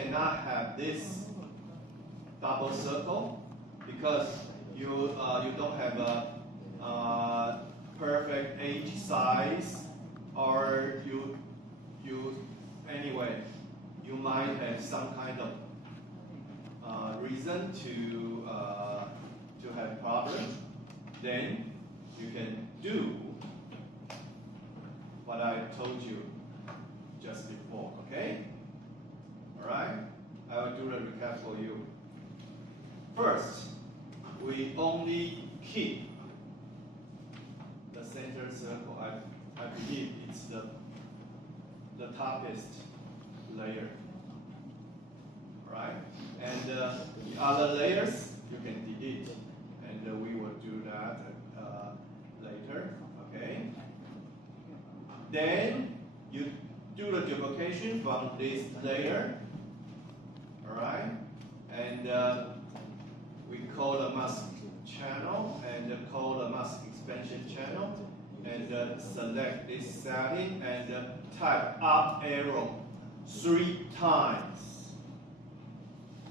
cannot have this double circle because you don't have a perfect H size, or you anyway you might have some kind of reason to have problem. Then you can do what I told you just before. Okay? All right. I will do the recap for you. First, we only keep the center circle. I believe it's the toppest layer. All right? And the other layers you can delete, and we will do that later. Okay? Then you do the duplication from this layer. All right? And we call the mask channel and call the mask expansion channel, and select this setting and type up arrow 3 times.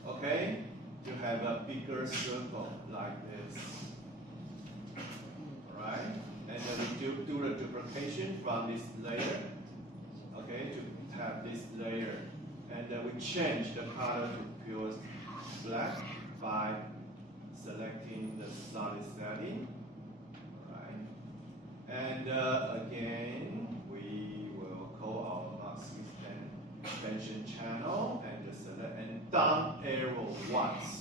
Okay? You have a bigger circle like this. Alright? And then we do the duplication from this layer. Okay? To have this layer. And then we change the color to pure black by selecting the solid setting. Alright? And again, we will call our mask expansion channel and select and down arrow once.